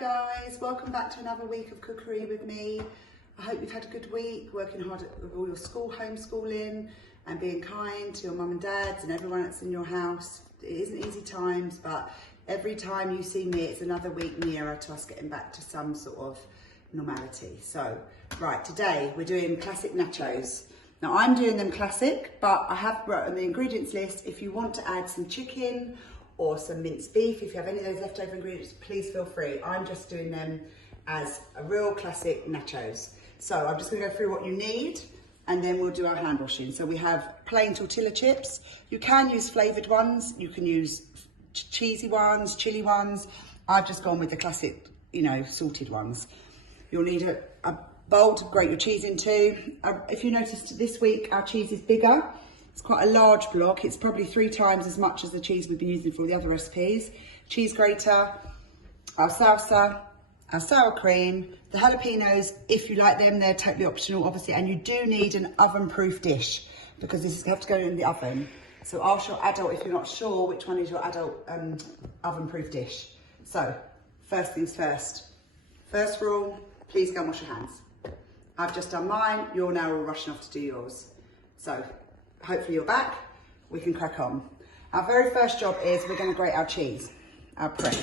guys, welcome back to another week of cookery with me. I hope you've had a good week, working hard with all your homeschooling and being kind to your mum and dads and everyone that's in your house. It isn't easy times, but every time you see me, it's another week nearer to us getting back to some sort of normality. So, right, today we're doing classic nachos. Now I'm doing them classic, but I have wrote on the ingredients list, if you want to add some chicken or some minced beef, if you have any of those leftover ingredients, please feel free. I'm just doing them as a real classic nachos. So I'm just gonna go through what you need and then we'll do our hand washing. So we have plain tortilla chips. You can use flavored ones. You can use cheesy ones, chili ones. I've just gone with the classic, salted ones. You'll need a bowl to grate your cheese into. If you noticed this week, our cheese is bigger. It's quite a large block. It's probably 3 times as much as the cheese we've been using for all the other recipes. Cheese grater, our salsa, our sour cream, the jalapenos, if you like them, they're totally optional, obviously. And you do need an oven-proof dish because this is going to have to go in the oven. So I'll show adult if you're not sure which one is your adult oven-proof dish. So first things first. First rule, please go and wash your hands. I've just done mine. You're now all rushing off to do yours. So hopefully you're back, we can crack on. Our very first job is we're going to grate our cheese, our prep.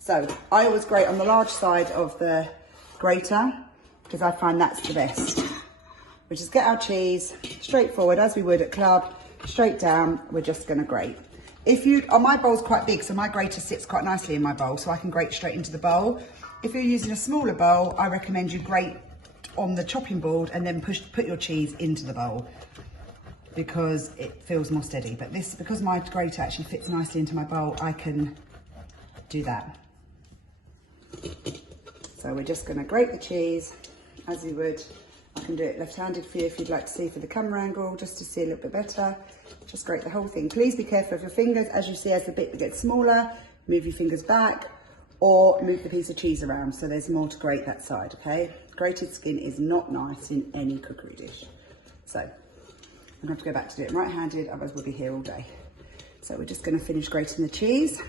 So I always grate on the large side of the grater because I find that's the best. We just get our cheese straightforward as we would at club, straight down, we're just going to grate. My bowl's quite big, so my grater sits quite nicely in my bowl, so I can grate straight into the bowl. If you're using a smaller bowl, I recommend you grate on the chopping board and then put your cheese into the bowl, because it feels more steady. But this, because my grater actually fits nicely into my bowl, I can do that. So we're just gonna grate the cheese as you would. I can do it left-handed for you if you'd like to see for the camera angle, just to see a little bit better. Just grate the whole thing. Please be careful of your fingers. As you see, as the bit gets smaller, move your fingers back or move the piece of cheese around so there's more to grate that side, okay? Grated skin is not nice in any cookery dish. So I'm going to have to go back to do it right-handed, otherwise we'll be here all day. So we're just going to finish grating the cheese.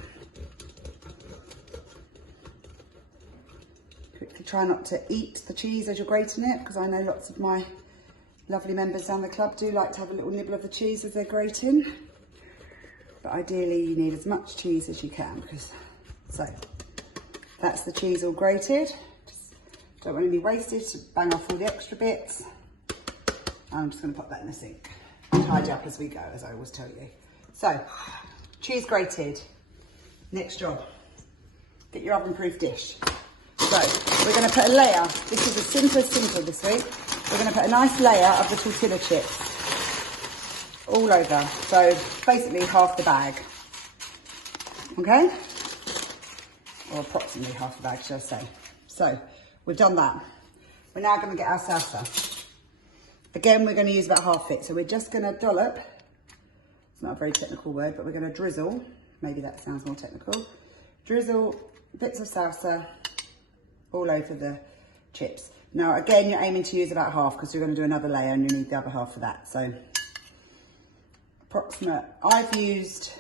Quickly try not to eat the cheese as you're grating it, because I know lots of my lovely members down the club do like to have a little nibble of the cheese as they're grating. But ideally you need as much cheese as you can, so that's the cheese all grated. Just don't want any wastage, to bang off all the extra bits. I'm just going to pop that in the sink. Tidy up as we go, as I always tell you. So, cheese grated. Next job, get your oven-proof dish. So, we're going to put a layer. This is as simple this week. We're going to put a nice layer of the tortilla chips all over. So, basically half the bag. Okay? Or approximately half the bag, shall I say. So, we've done that. We're now going to get our salsa. Again, we're going to use about half it. So we're just going to dollop. It's not a very technical word, but we're going to drizzle. Maybe that sounds more technical. Drizzle bits of salsa all over the chips. Now, again, you're aiming to use about half because you're going to do another layer and you need the other half for that. So approximate. I've used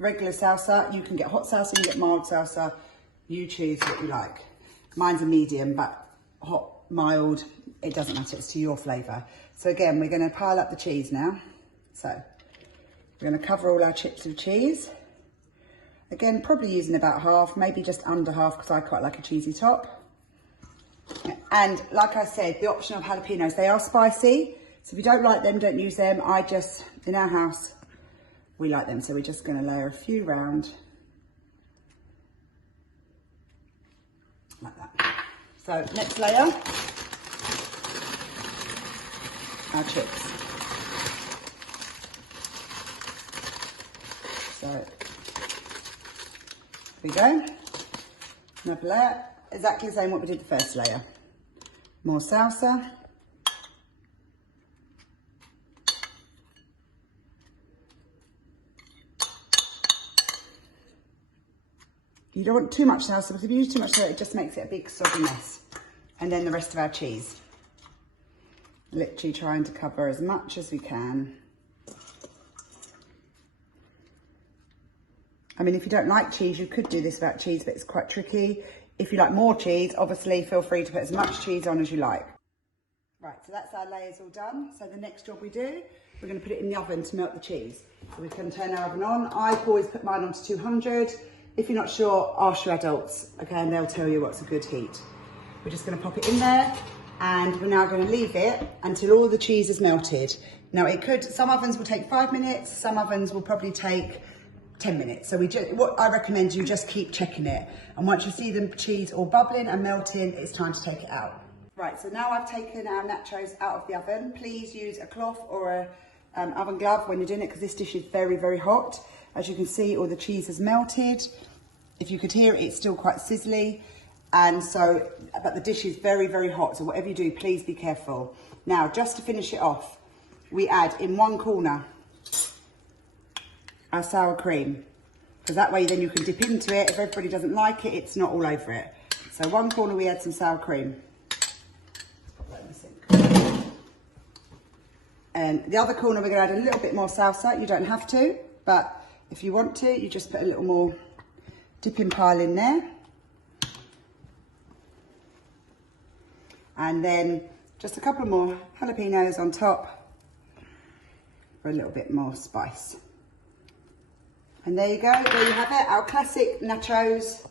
regular salsa. You can get hot salsa, you can get mild salsa. You choose what you like. Mine's a medium, but hot, mild, it doesn't matter, it's to your flavour. So again, we're going to pile up the cheese now. So we're going to cover all our chips with cheese. Again, probably using about half, maybe just under half, because I quite like a cheesy top. And like I said, the option of jalapenos, they are spicy. So if you don't like them, don't use them. In our house, we like them. So we're just going to layer a few round. Like that. So next layer. Our chips. So here we go. Another layer. Exactly the same what we did the first layer. More salsa. You don't want too much salsa, because if you use too much salsa, it just makes it a big soggy mess. And then the rest of our cheese. Literally trying to cover as much as we can. I mean, if you don't like cheese, you could do this without cheese, but it's quite tricky. If you like more cheese, obviously feel free to put as much cheese on as you like. Right, so that's our layers all done. So the next job we do, we're going to put it in the oven to melt the cheese. So we can turn our oven on. I always put mine on to 200. If you're not sure, ask your adults, okay, and they'll tell you what's a good heat. We're just going to pop it in there, and we're now going to leave it until all the cheese is melted. Now some ovens will take 5 minutes, some ovens will probably take 10 minutes. So what I recommend you just keep checking it. And once you see the cheese all bubbling and melting, it's time to take it out. Right, so now I've taken our nachos out of the oven. Please use a cloth or an oven glove when you're doing it, because this dish is very, very hot. As you can see, all the cheese has melted. If you could hear it, it's still quite sizzly. But the dish is very, very hot. So whatever you do, please be careful. Now, just to finish it off, we add in one corner our sour cream, because that way then you can dip into it. If everybody doesn't like it, it's not all over it. So one corner we add some sour cream. And the other corner we're going to add a little bit more salsa. You don't have to, but if you want to, you just put a little more dipping pile in there. And then just a couple more jalapenos on top for a little bit more spice. And there you go, there you have it, our classic nachos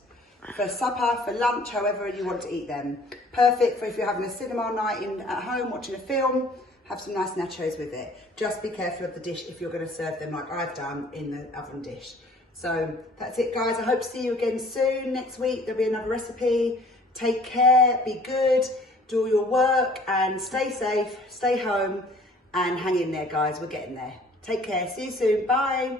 for supper, for lunch, however you want to eat them. Perfect for if you're having a cinema night at home, watching a film, have some nice nachos with it. Just be careful of the dish if you're going to serve them like I've done in the oven dish. So that's it, guys. I hope to see you again soon. Next week there'll be another recipe. Take care, be good, do all your work, and stay safe, stay home, and hang in there, guys. We're getting there. Take care, see you soon, bye.